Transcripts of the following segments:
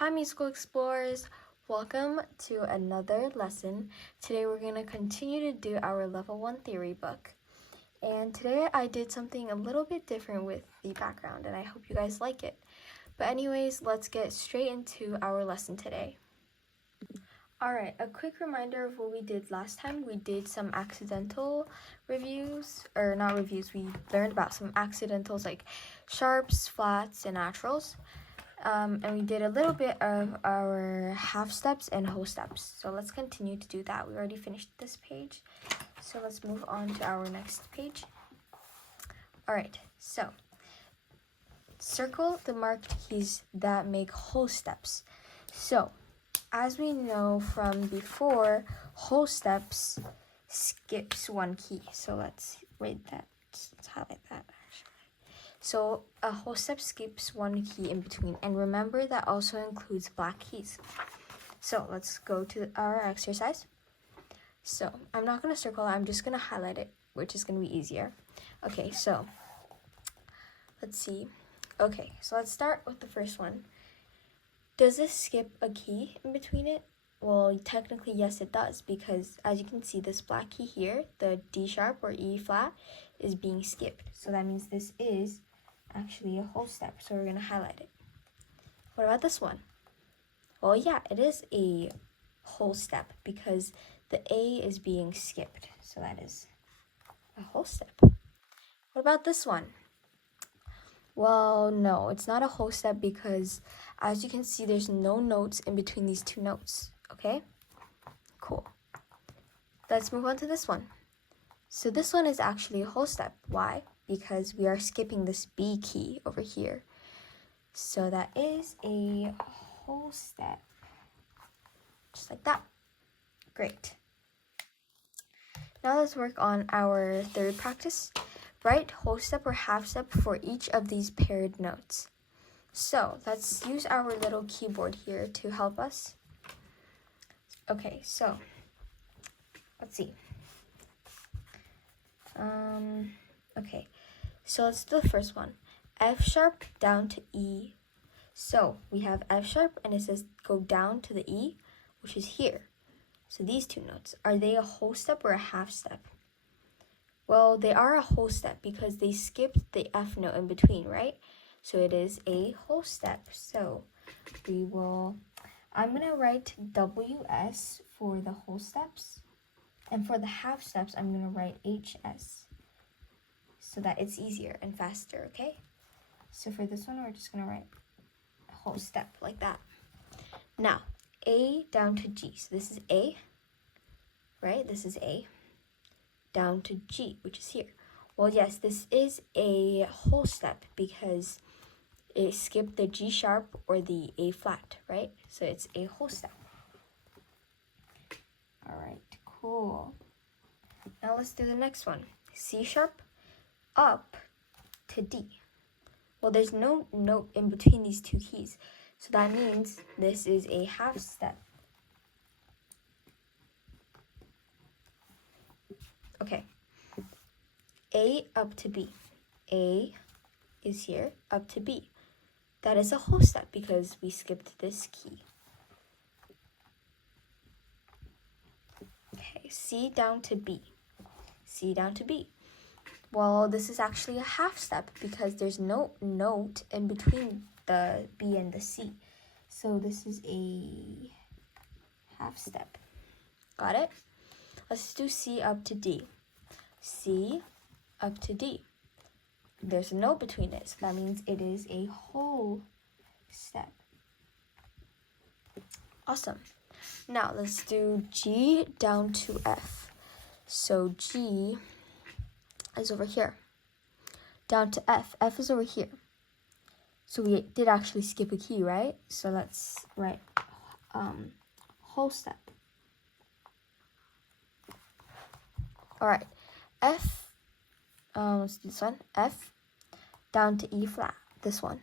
Hi musical explorers, welcome to another lesson. Today we're going to continue to do our level 1 theory book. And today I did something a little bit different with the background and I hope you guys like it. But anyways, let's get straight into our lesson today. Alright, a quick reminder of what we did last time. We did some accidental reviews, or not reviews, we learned about some accidentals like sharps, flats, and naturals. And we did a little bit of our half steps and whole steps. So let's continue to do that. We already finished this page. So let's move on to our next page. Alright, so circle the marked keys that make whole steps. So as we know from before, whole steps skips one key. So let's write that. Let's highlight that. So a whole step skips one key in between, and remember that also includes black keys. So let's go to our exercise. So I'm not going to circle it, I'm just going to highlight it, which is going to be easier. Okay, so let's see. Okay, so let's start with the first one. Does this skip a key in between it? Well, technically yes it does, because as you can see, this black key here, the D sharp or E flat, is being skipped. So that means this is actually a whole step, so we're going to highlight it. What about this one? Well, yeah, it is a whole step because the A is being skipped, so that is a whole step. What about this one? Well, no, it's not a whole step because as you can see, there's no notes in between these two notes, okay? Cool. Let's move on to this one. So this one is actually a whole step. Why? Because we are skipping this B key over here. So that is a whole step. Just like that. Great. Now let's work on our third practice. Write whole step or half step for each of these paired notes. So let's use our little keyboard here to help us. Okay, so let's see. Okay, so let's do the first one. F sharp down to E. So we have F sharp and it says go down to the E, which is here. So these two notes, are they a whole step or a half step? Well, they are a whole step because they skipped the F note in between, right? So it is a whole step. So I'm going to write WS for the whole steps. And for the half steps, I'm going to write HS so that it's easier and faster, okay? So for this one, we're just going to write a whole step like that. Now, A down to G. So this is A, right? This is A down to G, which is here. Well, yes, this is a whole step because it skipped the G sharp or the A flat, right? So it's a whole step. All right, cool. Now let's do the next one. C sharp up to D. Well, there's no note in between these two keys. So that means this is a half step. Okay. A up to B. A is here up to B. That is a whole step because we skipped this key. Okay, C down to B. C down to B. Well, this is actually a half step because there's no note in between the B and the C. So this is a half step. Got it? Let's do C up to D. C up to D. There's a note between it, so that means it is a whole step. Awesome. Now let's do G down to F. So G is over here. Down to F. F is over here. So we did actually skip a key, right? So let's write whole step. All right. F, let's do this one. F down to E flat, this one.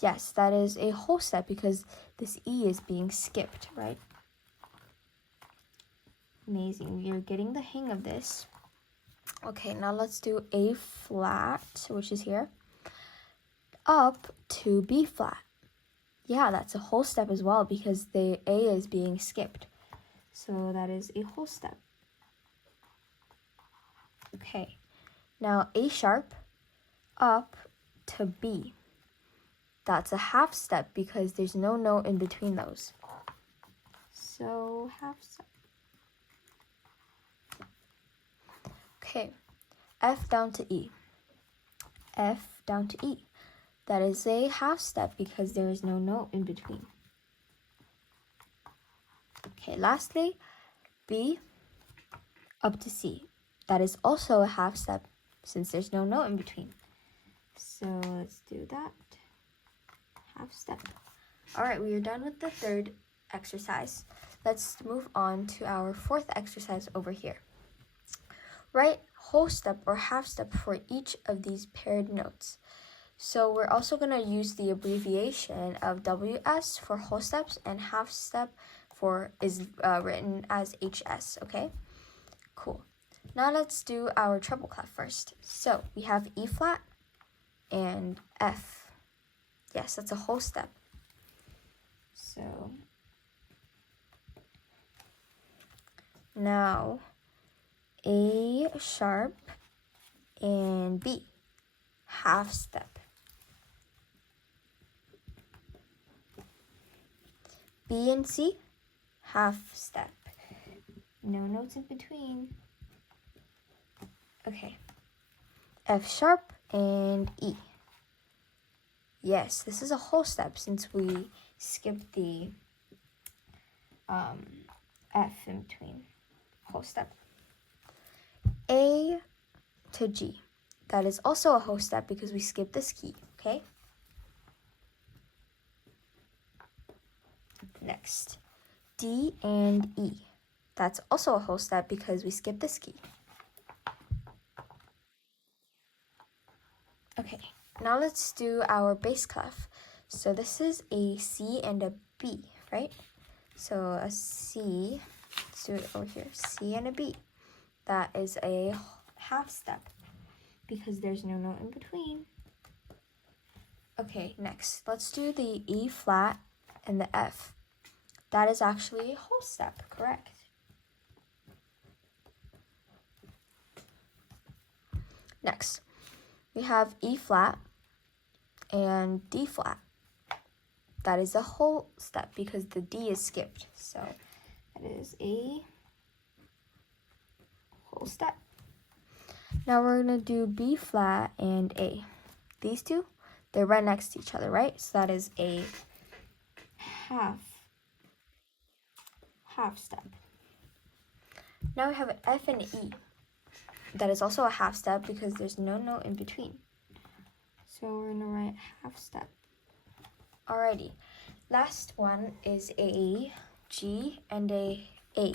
Yes, that is a whole step because this E is being skipped, right? Amazing, we are getting the hang of this. Okay, now let's do A flat, which is here, up to B flat. Yeah, that's a whole step as well because the A is being skipped. So that is a whole step. Okay, now A sharp up to B. That's a half step because there's no note in between those. So half step. Okay, F down to E. F down to E. That is a half step because there is no note in between. Okay, lastly, B up to C. That is also a half step since there's no note in between. So let's do that. Half step. All right, we are done with the third exercise. Let's move on to our fourth exercise over here. Write whole step or half step for each of these paired notes. So we're also going to use the abbreviation of WS for whole steps, and half step is written as HS, okay? Cool. Now let's do our treble clef first. So we have E flat and F. Yes, that's a whole step. So now A sharp and B, half step. B and C, half step. No notes in between. Okay. F sharp and E. Yes, this is a whole step since we skipped the F in between. Whole step. A to G. That is also a whole step because we skipped this key, okay? Next, D and E. That's also a whole step because we skipped this key. Okay, now let's do our bass clef. So this is a C and a B, right? So a C, let's do it over here, C and a B. That is a half step because there's no note in between. Okay, next, let's do the E flat and the F. That is actually a whole step, correct? Next, we have E flat and D flat. That is a whole step because the D is skipped. So that is a whole step. Now we're going to do B flat and A. These two, they're right next to each other, right? So that is a half step. Now we have an F and an E. That is also a half step because there's no note in between. So we're going to write half step. Alrighty, last one is a G and a A.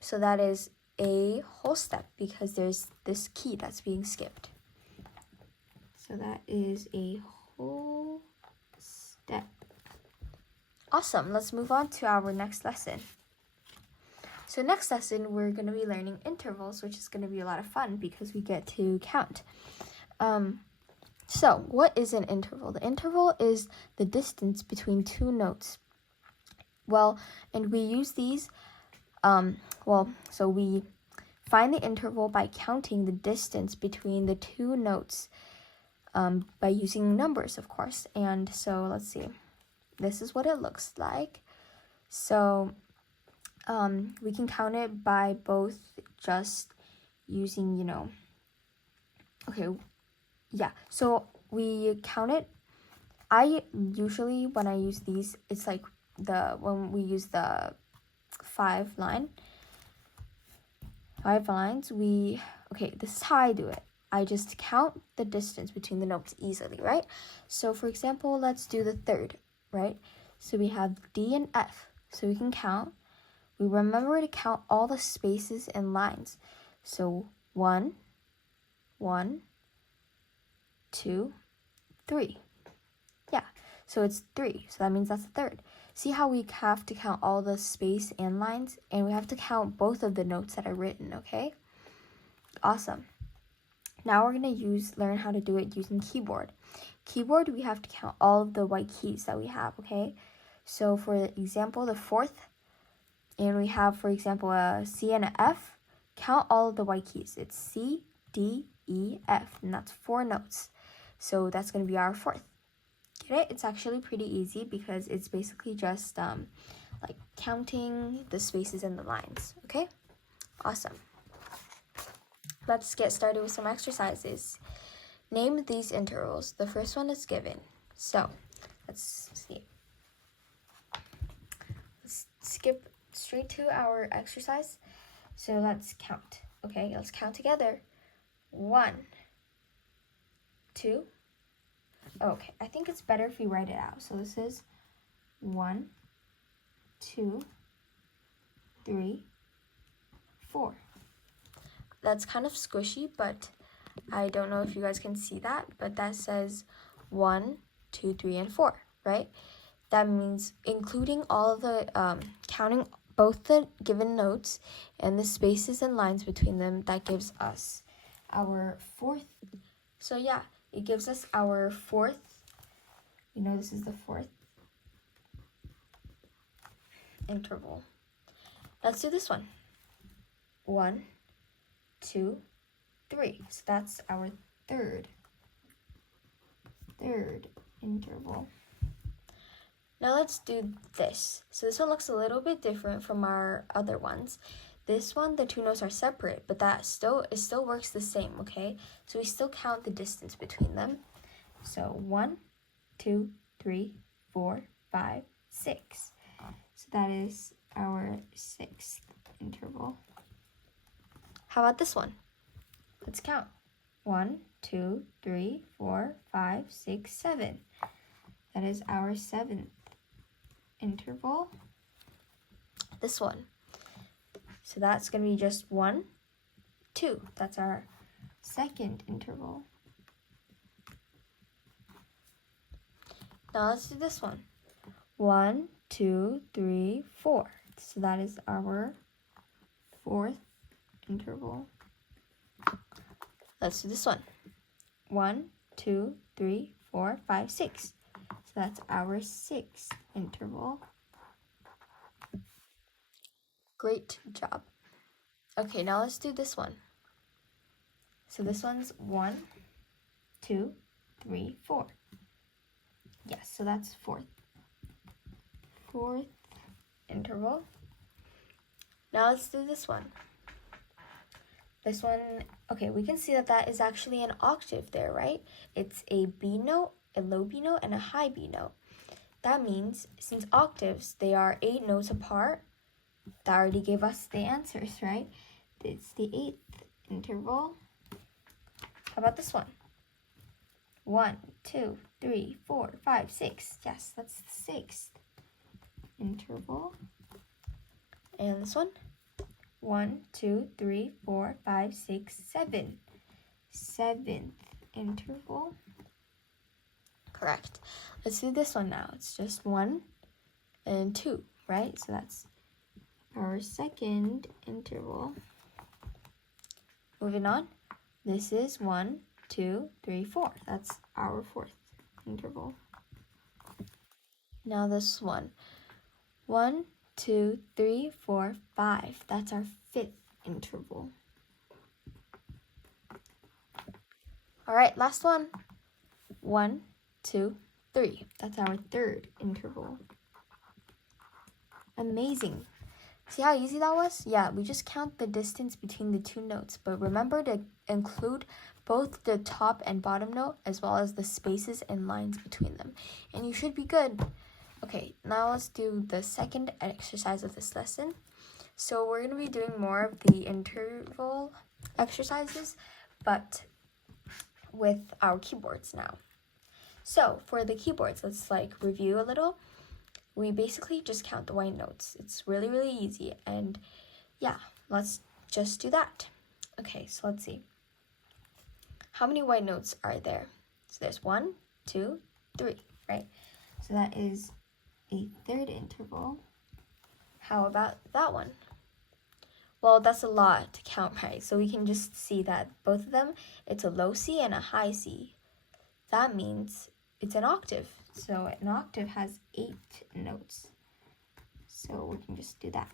So that is a whole step because there's this key that's being skipped. So that is a whole step. Awesome, let's move on to our next lesson. So next lesson, we're going to be learning intervals, which is going to be a lot of fun because we get to count. So what is an interval? The interval is the distance between two notes. Well, and we use these, so we find the interval by counting the distance between the two notes by using numbers, of course. And so let's see. This is what it looks like. So we can count it by both just using, so we count it. I usually, when I use these, it's like when we use the five lines, this is how I do it. I just count the distance between the notes easily, right? So for example, let's do the third, right? So we have D and F, so we can count. We remember to count all the spaces and lines. So 1, 2, 3. Yeah, so it's 3. So that means that's the third. See how we have to count all the space and lines? And we have to count both of the notes that are written, okay? Awesome. Now we're going to learn how to do it using keyboard. keyboard, we have to count all of the white keys that we have, okay? So for example, the fourth, and we have, for example, a C and a F, count all of the white keys. It's C, D, E, F, and that's 4 notes. So that's going to be our fourth. Get it? It's actually pretty easy because it's basically just like counting the spaces and the lines, okay? Awesome. Let's get started with some exercises. Name these intervals. The first one is given. So let's see. Let's skip straight to our exercise. So let's count. Okay, let's count together. 1, 2. Okay, I think it's better if we write it out. So this is 1, 2, 3, 4. That's kind of squishy, but I don't know if you guys can see that, but that says 1, 2, 3, and 4, right? That means including all of the, counting both the given notes and the spaces and lines between them, that gives us our fourth. So yeah, it gives us our fourth. You know, this is the fourth interval. Let's do this one. 1, 2, 3. So that's our third interval. Now let's do this. So this one looks a little bit different from our other ones. This one, the 2 notes are separate, but it still works the same, okay? So we still count the distance between them. So 1, 2, 3, 4, 5, 6. So that is our 6th interval. How about this one? Let's count. 1, 2, 3, 4, 5, 6, 7. That is our 7th interval. This one. So that's going to be just 1, 2. That's our 2nd interval. Now let's do this one. 1, 2, 3, 4. So that is our 4th interval. Let's do this one. 1, 2, 3, 4, 5, 6. So that's our 6th interval. Great job. Okay, now let's do this one. So this one's 1, 2, 3, 4. Yes, so that's fourth interval. Now let's do this one. This one, okay, we can see that is actually an octave there, right? It's a B note, a low B note, and a high B note. That means, since octaves, they are 8 notes apart, that already gave us the answers, right? It's the 8th interval. How about this one? 1, 2, 3, 4, 5, 6. Yes, that's the 6th interval. And this one? 1, 2, 3, 4, 5, 6, 7. 7th interval. Correct. Let's do this one now. It's just 1 and 2, right? So that's our 2nd interval. Moving on. This is 1, 2, 3, 4. That's our 4th interval. Now this one. 1, 2, 3, 4, 5. That's our 5th interval. All right, last one. 1, 2, 3. That's our 3rd interval. Amazing. See how easy that was? Yeah, we just count the distance between the 2 notes, but remember to include both the top and bottom note as well as the spaces and lines between them, and you should be good. Okay, now let's do the second exercise of this lesson. So we're going to be doing more of the interval exercises, but with our keyboards now. So for the keyboards, let's review a little. We basically just count the white notes. It's really, really easy. And yeah, let's just do that. Okay, so let's see. How many white notes are there? So there's 1, 2, 3, right? So that is a 3rd interval. How about that one? Well, that's a lot to count, right? So we can just see that both of them, it's a low C and a high C. That means it's an octave. So an octave has 8 notes. So we can just do that.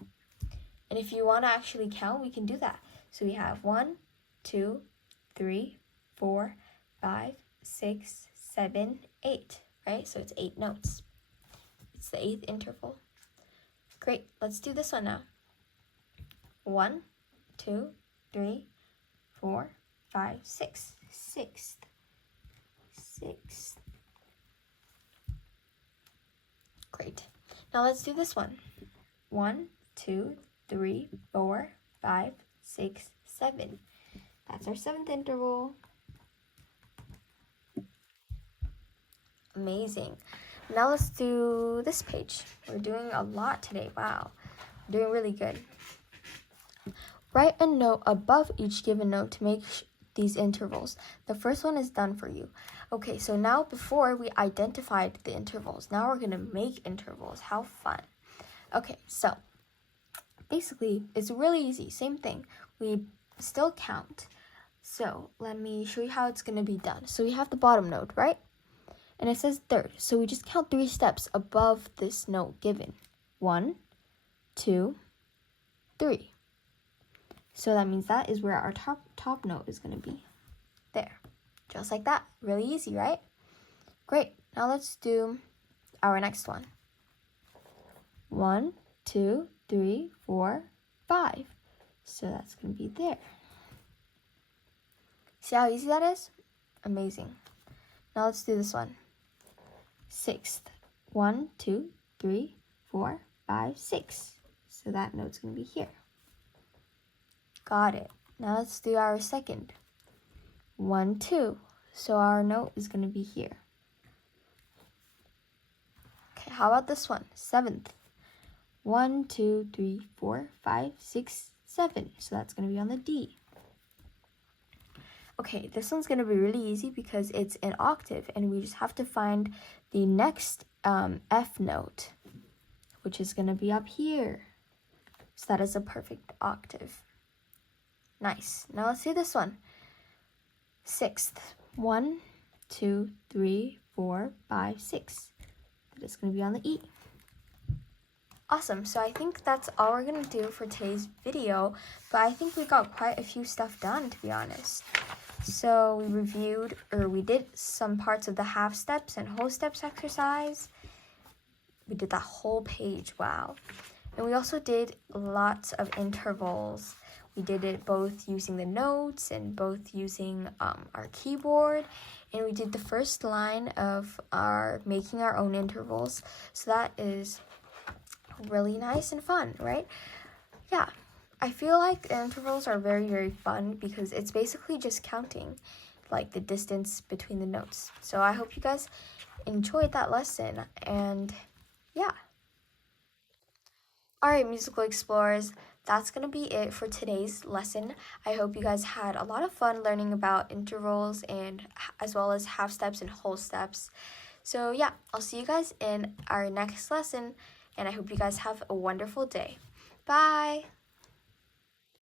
And if you want to actually count, we can do that. So we have 1, 2, 3, 4, 5, 6, 7, 8, right? So it's 8 notes. It's the 8th interval. Great, let's do this one now. 1, 2, 3, 4, 5, 6. 6th. 6th. Great. Now let's do this one. 1, 2, 3, 4, 5, 6, 7. That's our 7th interval. Amazing. Now let's do this page. We're doing a lot today. Wow. We're doing really good. Write a note above each given note to make these intervals. The first one is done for you. Okay, so now before we identified the intervals, now we're going to make intervals. How fun. Okay, so basically it's really easy. Same thing. We still count. So let me show you how it's going to be done. So we have the bottom note, right? And it says third. So we just count 3 steps above this note given. 1, 2, 3. So that means that is where our top note is going to be. There. Just like that. Really easy, right? Great. Now let's do our next one. 1, 2, 3, 4, 5. So that's going to be there. See how easy that is? Amazing. Now let's do this one. 6th. 1, 2, 3, 4, 5, 6. So that note's going to be here. Got it. Now let's do our second. 1, 2. So our note is going to be here. Okay, how about this one? 7th. 1, 2, 3, 4, 5, 6, 7. So that's going to be on the D. Okay, this one's going to be really easy because it's an octave and we just have to find the next F note, which is going to be up here. So that is a perfect octave. Nice. Now let's do this one. 6th. 1, 2, 3, 4, 5, 6. That is going to be on the E. Awesome. So I think that's all we're going to do for today's video, but I think we got quite a few stuff done, to be honest. So we did some parts of the half steps and whole steps exercise. We did that whole page. Wow. And we also did lots of intervals. We did it both using the notes and both using our keyboard. And we did the first line of our making our own intervals. So that is really nice and fun, right? Yeah. I feel like the intervals are very, very fun because it's basically just counting like the distance between the notes. So I hope you guys enjoyed that lesson, and yeah. All right, musical explorers, that's going to be it for today's lesson. I hope you guys had a lot of fun learning about intervals and as well as half steps and whole steps. So yeah, I'll see you guys in our next lesson, and I hope you guys have a wonderful day. Bye!